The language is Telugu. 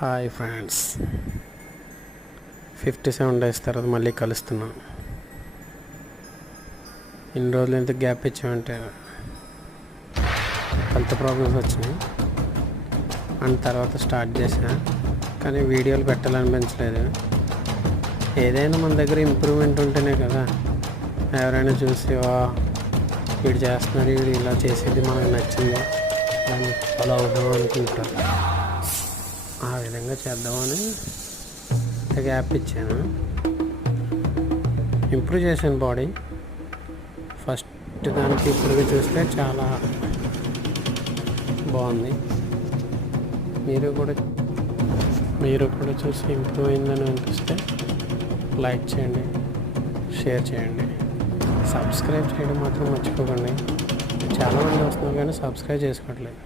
హాయ్ ఫ్రెండ్స్, 57 డేస్ తర్వాత మళ్ళీ కలుస్తున్నాం. ఇన్ని రోజులు ఎంత గ్యాప్ ఇచ్చామంటే హెల్త్ ప్రాబ్లమ్స్ వచ్చినాయి అండ్ తర్వాత స్టార్ట్ చేసా, కానీ వీడియోలు పెట్టాలనిపించలేదు. ఏదైనా మన దగ్గర ఇంప్రూవ్మెంట్ ఉంటేనే కదా ఎవరైనా చూసి వీడు చేస్తున్నారు, వీడు ఇలా చేసేది మనకు నచ్చింది దాన్ని ఫాలో అవుదాం అనుకుంటారు. ఆ విధంగా చేద్దామని గ్యాప్ ఇచ్చాను. ఇంప్రూవ్ చేశాను బాడీ. ఫస్ట్ దానికి ఇప్పుడు చూస్తే చాలా బాగుంది. మీరు కూడా చూసి ఇంప్రూవ్ అయిందని అనిపిస్తే లైక్ చేయండి, షేర్ చేయండి, సబ్స్క్రైబ్ చేయడం మాత్రం మర్చిపోకండి. చాలామంది వస్తున్నారు కానీ సబ్స్క్రైబ్ చేసుకోవట్లేదు.